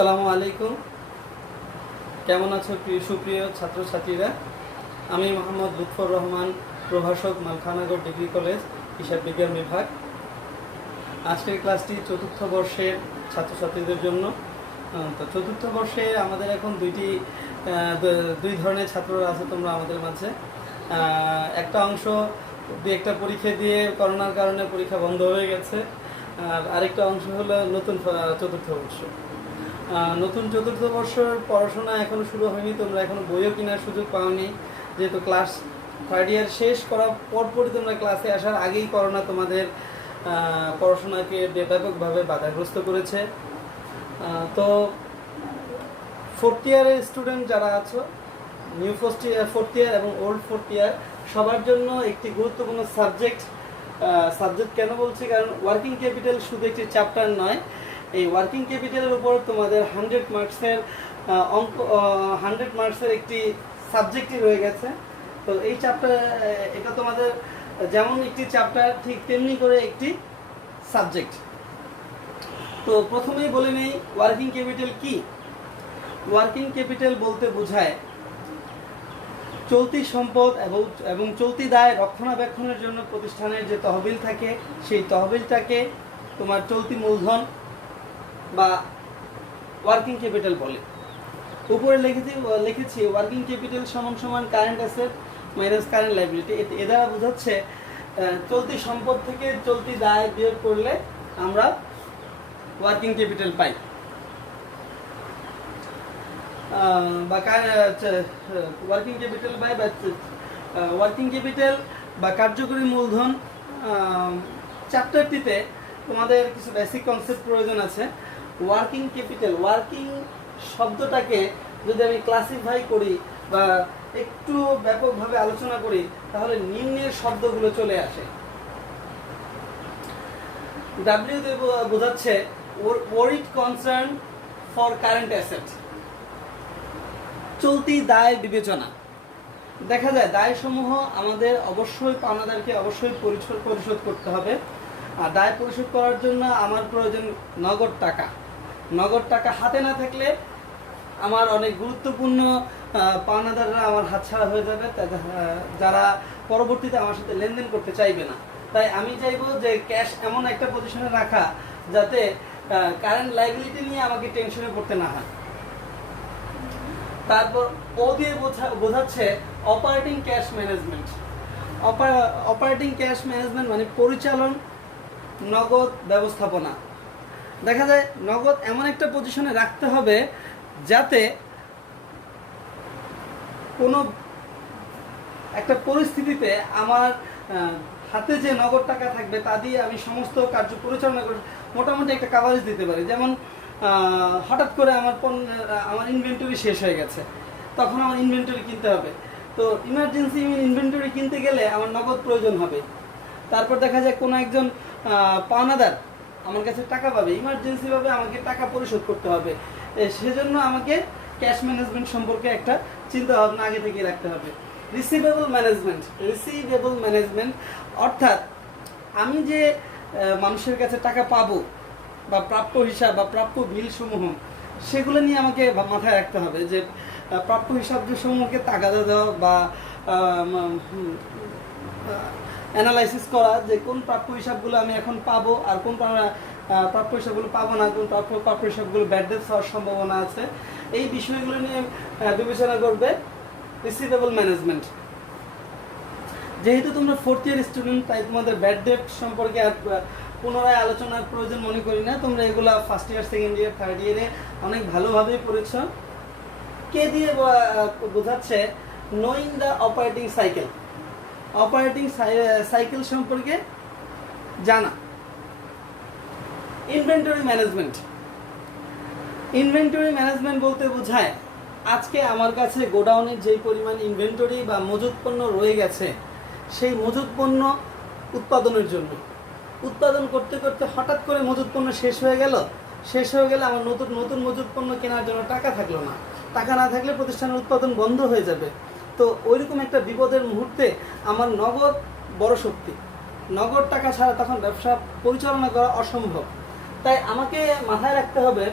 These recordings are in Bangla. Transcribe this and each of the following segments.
আসসালামু আলাইকুম। কেমন আছো সুপ্রিয় ছাত্রছাত্রীরা? আমি মোহাম্মদ লুৎফর রহমান, প্রভাষক, মালখানগর ডিগ্রি কলেজ, হিসাব বিজ্ঞান বিভাগ। আজকের ক্লাসটি চতুর্থ বর্ষের ছাত্রছাত্রীদের জন্য। তো চতুর্থ বর্ষে আমাদের এখন দুই ধরনের ছাত্ররা আছে তোমরা আমাদের মাঝে। একটা অংশ একটা পরীক্ষা দিয়ে করোনার কারণে পরীক্ষা বন্ধ হয়ে গেছে, আর আরেকটা অংশ হলো নতুন চতুর্থ বর্ষ। নতুন চতুর্থ বর্ষের পড়াশোনা এখনও শুরু হয়নি, তোমরা এখনও বইও কেনার সুযোগ পাওনি, যেহেতু ক্লাস থার্ড ইয়ার শেষ করার পরপরই তোমরা ক্লাসে আসার আগেই করোনা তোমাদের পড়াশোনাকে ব্যাপকভাবে বাধাগ্রস্ত করেছে। তো ফোর্থ ইয়ারের স্টুডেন্ট যারা আছো, নিউ ফোর্থ ইয়ার এবং ওল্ড ফোর্থ ইয়ার, সবার জন্য একটি গুরুত্বপূর্ণ সাবজেক্ট কেন বলছি, কারণ ওয়ার্কিং ক্যাপিটাল শুধু একটি চ্যাপ্টার নয়, এই ওয়ার্কিং ক্যাপিটালের উপর তোমাদের 100 মার্কসের একটি সাবজেক্টই রয়ে গেছে। তো এই চ্যাপ্টার, এটা তোমাদের যেমন একটি চ্যাপ্টার ঠিক তেমনি করে একটি সাবজেক্ট। তো প্রথমেই বলে নেই ওয়ার্কিং ক্যাপিটাল কি। ওয়ার্কিং ক্যাপিটাল বলতে বোঝায় চলতি সম্পদ এবং চলতি দায় রক্ষণাবেক্ষণের জন্য প্রতিষ্ঠানের যে তহবিল থাকে, সেই তহবিলটাকে তোমার চলতি মূলধন বা ওয়ার্কিং ক্যাপিটাল বলে। উপরে লিখেছি ওয়ার্কিং ক্যাপিটাল সমান current asset minus current liability. এ দ্বারা বোঝাচ্ছে চলতি সম্পদ থেকে চলতি দায় বিয়োগ করলে আমরা ওয়ার্কিং ক্যাপিটাল পাই, বা ওয়ার্কিং ক্যাপিটাল বা কার্যকরী মূলধন। চ্যাপ্টারটিতে তোমাদের কিছু বেসিক কনসেপ্ট প্রয়োজন আছে। ওয়ার্কিং ক্যাপিটাল, ওয়ার্কিং শব্দটাকে যদি আমি ক্লাসিফাই করি বা একটু ব্যাপকভাবে আলোচনা করি, তাহলে নিম্নের শব্দগুলো চলে আসে। ডাব্লিউ তে বোঝাচ্ছে worried concern for current asset, চলতি দায় বিবেচনা। দেখা যায় দায়সমূহ আমাদের অবশ্যই পাওনাদারকে অবশ্যই পরিশোধ করতে হবে, আর দায় পরিশোধ করার জন্য আমার প্রয়োজন নগদ টাকা। নগদ টাকা হাতে না থাকলে আমার অনেক গুরুত্বপূর্ণ পাওনাদাররা আমার হাতছাড়া হয়ে যাবে, যারা পরবর্তীতে আমার সাথে লেনদেন করতে চাইবে না। তাই আমি চাইবো যে ক্যাশ এমন একটা পজিশনে রাখা যাতে কারেন্ট লাইবিলিটি নিয়ে আমাকে টেনশনে পড়তে না হয়। তারপর ও দিয়ে বোঝাচ্ছে operating cash management. Operating cash management মানে পরিচালন নগদ ব্যবস্থাপনা। দেখা যায় নগদ এমন একটা পজিশনে রাখতে হবে যাতে কোনো একটা পরিস্থিতিতে আমার হাতে যে নগদ টাকা থাকবে তা দিয়ে আমি সমস্ত কার্য পরিচালনা করে মোটামুটি একটা কাভারেজ দিতে পারি। যেমন হঠাৎ করে আমার ইনভেন্টরি শেষ হয়ে গেছে, তখন আমার ইনভেন্টরি কিনতে হবে। তো ইমার্জেন্সি ইনভেন্টরি কিনতে গেলে আমার নগদ প্রয়োজন হবে। তারপর দেখা যায় কোনো একজন পাওনাদার আমার কাছে টাকা পাবে, ইমার্জেন্সিভাবে আমাকে টাকা পরিশোধ করতে হবে, সেজন্য আমাকে ক্যাশ ম্যানেজমেন্ট সম্পর্কে একটা চিন্তা ভাবনা আগে থেকে রাখতে হবে। রিসিভেবল ম্যানেজমেন্ট অর্থাৎ আমি যে মানুষের কাছে টাকা পাবো বা প্রাপ্য হিসাব বা প্রাপ্য বিল সমূহ, সেগুলো নিয়ে আমাকে মাথায় রাখতে হবে যে প্রাপ্য হিসাব সমূহকে তাগাদা দেওয়া বা অ্যানালাইসিস করা যে কোন প্রাপ্য হিসাবগুলো আমি এখন পাবো আর কোন প্রাপ্য হিসাবগুলো পাবো না, কোন প্রাপ্য হিসাবগুলো ব্যাড ডেটস হওয়ার সম্ভাবনা আছে, এই বিষয়গুলো নিয়ে বিবেচনা করবে রিসিভেবল ম্যানেজমেন্ট। যেহেতু তোমরা ফোর্থ ইয়ার স্টুডেন্ট, তাই তোমাদের ব্যাড ডেট সম্পর্কে আর পুনরায় আলোচনার প্রয়োজন মনে করি না। তোমরা এগুলো first year, second year, third ইয়ারে অনেক ভালোভাবেই পড়েছ। কে দিয়ে বোঝাচ্ছে knowing the operating cycle. Operating cycle সম্পর্কে জানা। ইনভেন্টরি ম্যানেজমেন্ট বলতে বোঝায় আজকে আমার কাছে গোডাউনের যেই পরিমাণ ইনভেন্টরি বা মজুত পণ্য রয়ে গেছে, সেই মজুত পণ্য উৎপাদনের জন্য উৎপাদন করতে করতে হঠাৎ করে মজুত পণ্য শেষ হয়ে গেলে আমার নতুন মজুত পণ্য কেনার জন্য টাকা থাকলো না। টাকা না থাকলে প্রতিষ্ঠানের উৎপাদন বন্ধ হয়ে যাবে। তো ওইরকম একটা বিপদের মুহূর্তে আমার নগদ বড় শক্তি। নগদ টাকা ছাড়া তখন ব্যবসা পরিচালনা করা অসম্ভব। তাই আমাকে মাথায় রাখতে হবে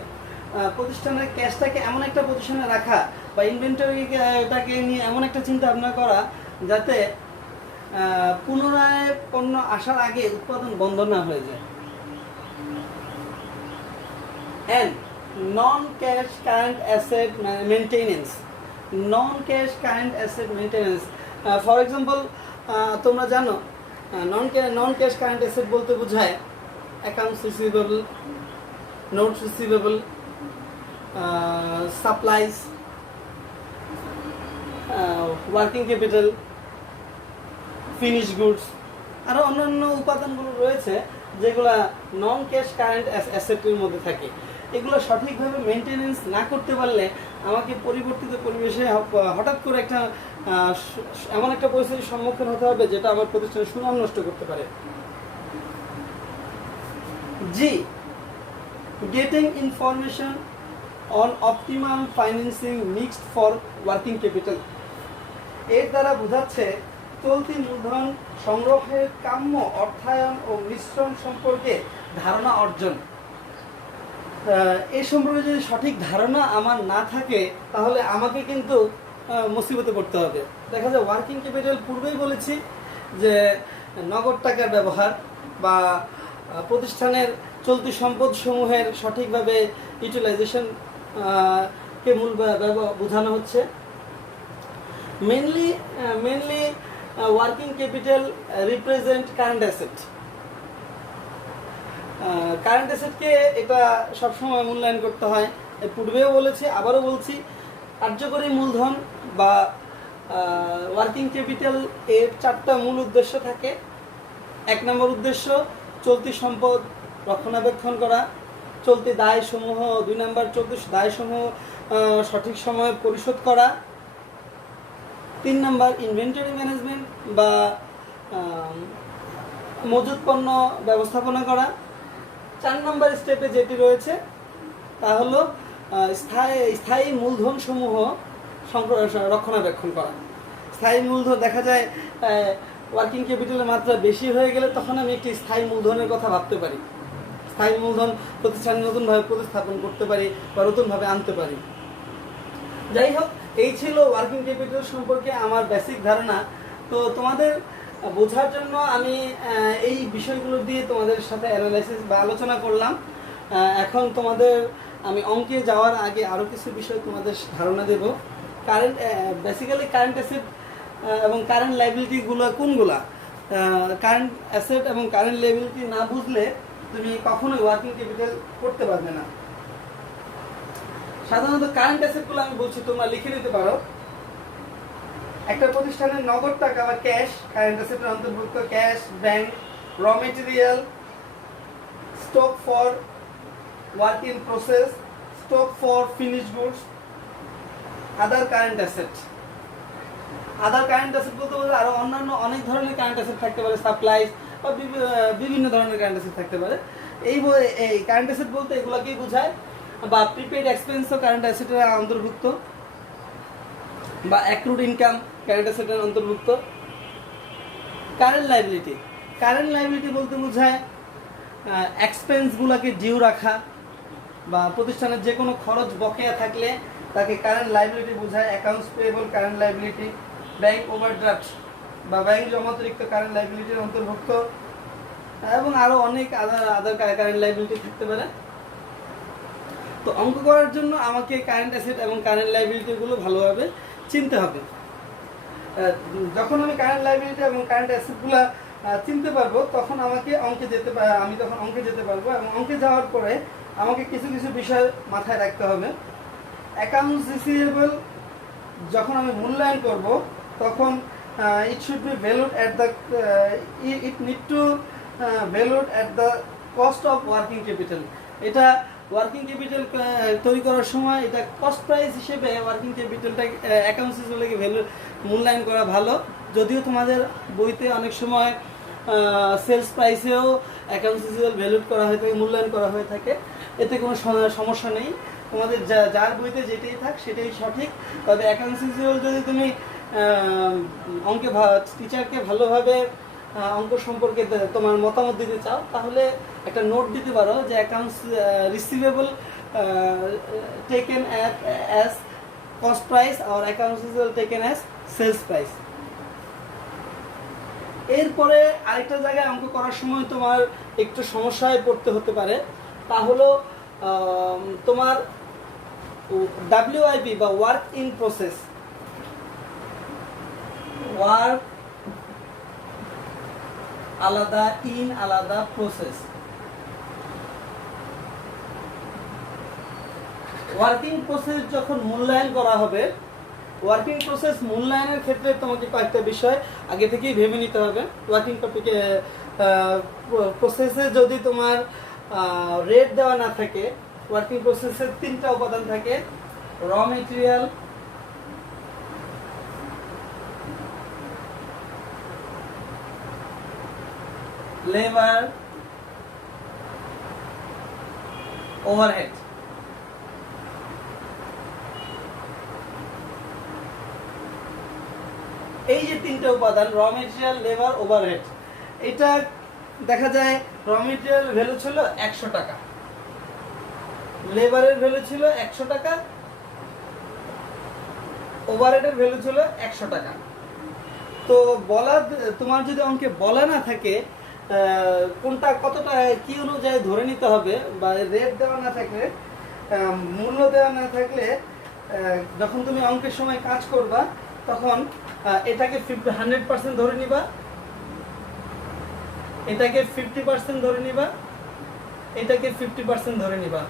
প্রতিষ্ঠানের ক্যাশটাকে এমন একটা পজিশনে রাখা বা ইনভেন্টরিটাকে নিয়ে এমন একটা চিন্তা ভাবনা করা যাতে পুনরায় পণ্য আসার আগে উৎপাদন বন্ধ না হয়ে যায়। And non-cash current asset maintenance. Non-cash current asset maintenance. For example, তোমরা জানো non-cash current asset বলতে বোঝায় accounts receivable, notes receivable, supplies, working capital, finished goods, আরো অন্যান্য উপাদানগুলো রয়েছে যেগুলা নন ক্যাশ কারেন্ট অ্যাসেটের মধ্যে থাকে। এগুলো সঠিকভাবে মেনটেনেন্স না করতে পারলে আমাকে পরিবর্তিত পরিবেশে হঠাৎ করে একটা এমন একটা পরিস্থিতির সম্মুখীন হতে হবে যেটা আমার প্রতিষ্ঠানের সুনাম নষ্ট করতে পারে। G, getting information on optimum financing mixed for working capital. এর দ্বারা বোঝাচ্ছে চলতি মূলধন সংগ্রহের কাম্য অর্থায়ন ও মিশ্রণ সম্পর্কে ধারণা অর্জন। এই সম্পর্কে যদি সঠিক ধারণা আমার না থাকে তাহলে আমাকে কিন্তু মুসিবতে পড়তে হবে। দেখা যায় ওয়ার্কিং ক্যাপিটাল পূর্বেই বলেছি যে নগদ টাকার ব্যবহার বা প্রতিষ্ঠানের চলতি সম্পদ সমূহের সঠিকভাবে ইউটিলাইজেশন কে মূল বোঝানো হচ্ছে। Mainly working capital represent current asset. Current অ্যাসেটকে এটা সবসময় মূল্যায়ন করতে হয়। পূর্বেও বলেছি, আবারও বলছি, কার্যকরী মূলধন বা ওয়ার্কিং ক্যাপিটাল এর 4টা মূল উদ্দেশ্য থাকে। 1 নম্বর উদ্দেশ্য চলতি সম্পদ রক্ষণাবেক্ষণ করা, চলতি দায়সমূহ, 2 নম্বর চলতি দায়সমূহ সঠিক সময়ে পরিশোধ করা, 3 নম্বর ইনভেন্টরি ম্যানেজমেন্ট বা মজুত পণ্য ব্যবস্থাপনা করা, 4 নম্বর স্টেপে যেটি রয়েছে তা হলো স্থায়ী মূলধন সমূহ রক্ষণাবেক্ষণ করা। স্থায়ী মূলধন দেখা যায় ওয়ার্কিং ক্যাপিটালের মাত্রা বেশি হয়ে গেলে তখন আমি একটি স্থায়ী মূলধনের কথা ভাবতে পারি। স্থায়ী মূলধন প্রতিষ্ঠান নতুনভাবে প্রতিস্থাপন করতে পারি বা নতুনভাবে আনতে পারি। যাই হোক, এই ছিল ওয়ার্কিং ক্যাপিটাল সম্পর্কে আমার বেসিক ধারণা। তো তোমাদের বোঝার জন্য আমি এই বিষয়গুলো দিয়ে তোমাদের সাথে অ্যানালাইসিস বা আলোচনা করলাম। এখন আমি অঙ্কে যাওয়ার আগে আরও কিছু বিষয় তোমাদের ধারণা দেব। বেসিক্যালি কারেন্ট অ্যাসেট এবং কারেন্ট লাইবিলিটিগুলো কোনগুলা। কারেন্ট অ্যাসেট এবং কারেন্ট লাইবিলিটি না বুঝলে তুমি কখনোই ওয়ার্কিং ক্যাপিটাল করতে পারবে না। সাধারণত কারেন্ট অ্যাসেটগুলো আমি বলছি, তোমরা লিখে নিতে পারো। একটা প্রতিষ্ঠানের নগদ টাকা বা ক্যাশ কারেন্ট অ্যাসেটের অন্তর্ভুক্ত। ক্যাশ, ব্যাংক, র material, stock for work in process, stock for finish goods, other current asset. Other current asset বলতে বলতে আরো অন্যান্য অনেক ধরনের কারেন্ট অ্যাসেট থাকতে পারে, সাপ্লাইজ বা বিভিন্ন ধরনের কারেন্ট অ্যাসেট থাকতে পারে। এই কারেন্ট অ্যাসেট বলতে এগুলোকেই বোঝায়। বা প্রিপেড এক্সপেন্সও কারেন্ট অ্যাসেটের অন্তর্ভুক্ত, বা অ্যাক্রুড ইনকাম কারেন্ট অ্যাসেটের অন্তর্ভুক্ত। কারেন্ট লাইবিলিটি বলতে বোঝায় এক্সপেন্সগুলোকে ডিউ রাখা বা প্রতিষ্ঠানের যে কোনো খরচ বকেয়া থাকলে তাকে কারেন্ট লাইবিলিটি বোঝায়। Accounts payable current liability, bank overdraft বা ব্যাংক জমাতিরিক্ত কারেন্ট লাইবিলিটির অন্তর্ভুক্ত, এবং আরও অনেক আদার কারেন্ট লাইবিলিটি থাকতে পারে। তো অঙ্ক করার জন্য আমাকে কারেন্ট অ্যাসেট এবং কারেন্ট লাইবিলিটিগুলো ভালোভাবে চিনতে হবে। যখন আমি কারেন্ট লাইবিলিটি এবং কারেন্ট অ্যাসেটগুলো চিনতে পারবো তখন আমি তখন অঙ্কে যেতে পারবো। এবং অঙ্কে যাওয়ার পরে আমাকে কিছু কিছু বিষয় মাথায় রাখতে হবে। অ্যাকাউন্টস রিসিভেবল যখন আমি মূল্যায়ন করব তখন it should be valued at the valued at the cost of working capital. এটা ওয়ার্কিং ক্যাপিটাল তৈরি করার সময় এটা কস্ট প্রাইস হিসেবে ওয়ার্কিং ক্যাপিটালটা অ্যাকাউন্টস রিসিভেবলকে মূল্যায়ন করা ভালো। যদিও তোমাদের বইতে অনেক সময় সেলস প্রাইসেও অ্যাকাউন্টস রিসিভেবল ভ্যালুড করা হয়ে থাকে, মূল্যায়ন করা হয়ে থাকে। এতে কোনো সমস্যা নেই, তোমাদের যার বইতে যেটাই থাক সেটাই সঠিক। তবে অ্যাকাউন্টস রিসিভেবল যদি তুমি অঙ্কে টিচারকে ভালোভাবে অঙ্ক সম্পর্কে তোমার মতামত দিতে চাও তাহলে একটা নোট দিতে পারো যে accounts receivable taken as cost price or accounts receivable taken as sales price. এরপরে আরেকটা জায়গায় অঙ্ক করার সময় তোমার একটু সমস্যায় পড়তে হতে পারে, তা হলো তোমার WIP বা ওয়ার্ক ইন প্রসেস, ওয়ার্ক আলাদা, ইন আলাদা, প্রসেস। ওয়ার্কিং প্রসেস যখন মূল্যায়ন করা হবে, ওয়ার্কিং প্রসেস মূল্যায়নের ক্ষেত্রে তোমাকে কয়েকটা বিষয় আগে থেকেই ভেবে নিতে হবে। ওয়ার্কিং টপিকে প্রসেসে যদি তোমার রেট দেওয়া না থাকে, ওয়ার্কিং প্রসেসের 3টা উপাদান থাকে: র মেটেরিয়াল, লেবার, ওভারহেড। এই যে 3টা উপাদান, র মেটেরিয়াল, লেবার, ওভারহেড, এটা দেখা যায় র মেটেরিয়াল ভ্যালু ছিল 100 টাকা, লেবারের ভ্যালু ছিল 100 টাকা, ওভারহেডের ভ্যালু ছিল 100 টাকা। তো তোমার যদি অঙ্কে বলা না থাকে কোনটা কতটা কি অনুযায়ী ধরে নিতে হবে, বা রেট দেওয়া না থাকলে, মূল্য দেওয়া না থাকলে, যখন তুমি অঙ্কের সময় কাজ করবা তখন এটাকে 100% ধরে নিবা, এটাকে 50% ধরে নিবা, এটাকে 50% ধরে নিবা।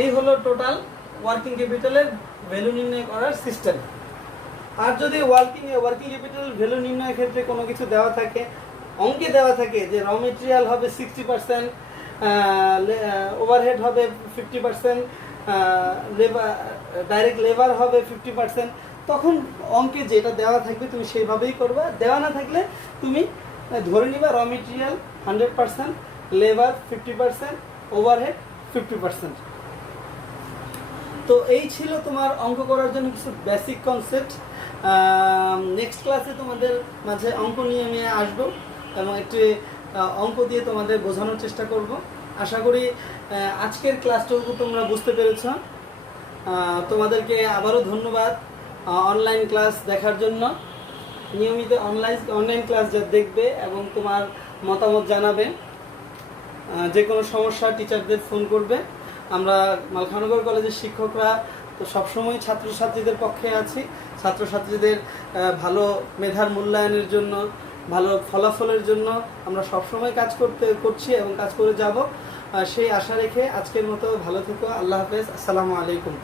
এই হলো টোটাল ওয়ার্কিং ক্যাপিটালের ভ্যালু নির্ণয় করার সিস্টেম। আর যদি ওয়ার্কিং ক্যাপিটাল ভ্যালু নির্ণয়ের ক্ষেত্রে কোনো কিছু দেওয়া থাকে, অঙ্কে দেওয়া থাকে যে র মেটেরিয়াল হবে 60%, ওভারহেড হবে 50%, ডাইরেক্ট লেবার হবে 50%, তখন অঙ্কে যেটা দেওয়া থাকবে তুমি সেইভাবেই করবা। দেওয়া না থাকলে তুমি ধরে নিবা র মেটেরিয়াল 100%, লেবার 50%, ওভারহেড 50%। তো এই ছিল তোমার অঙ্ক করার জন্য কিছু বেসিক কনসেপ্ট। নেক্সট ক্লাসে তোমাদের মাঝে অঙ্ক নিয়ে আমি আসবো এবং একটি অঙ্ক দিয়ে তোমাদের বোঝানোর চেষ্টা করব। আশা করি আজকের ক্লাসটুকু তোমরা বুঝতে পেরেছ। তোমাদেরকে আবারও ধন্যবাদ অনলাইন ক্লাস দেখার জন্য। নিয়মিত অনলাইন ক্লাস যা দেখবে এবং তোমার মতামত জানাবে। যে কোনো সমস্যা টিচারদের ফোন করবে। আমরা মালখানগর কলেজের শিক্ষকরা তো সবসময় ছাত্রছাত্রীদের পক্ষে আছি। ছাত্রছাত্রীদের ভালো মেধার মূল্যায়নের জন্য, ভালো ফলাফলের জন্য আমরা সবসময় কাজ করছি এবং কাজ করে যাব। সেই আশা রেখে আজকের মতো ভালো থেকো। আল্লাহ হাফেজ। আসসালামু আলাইকুম।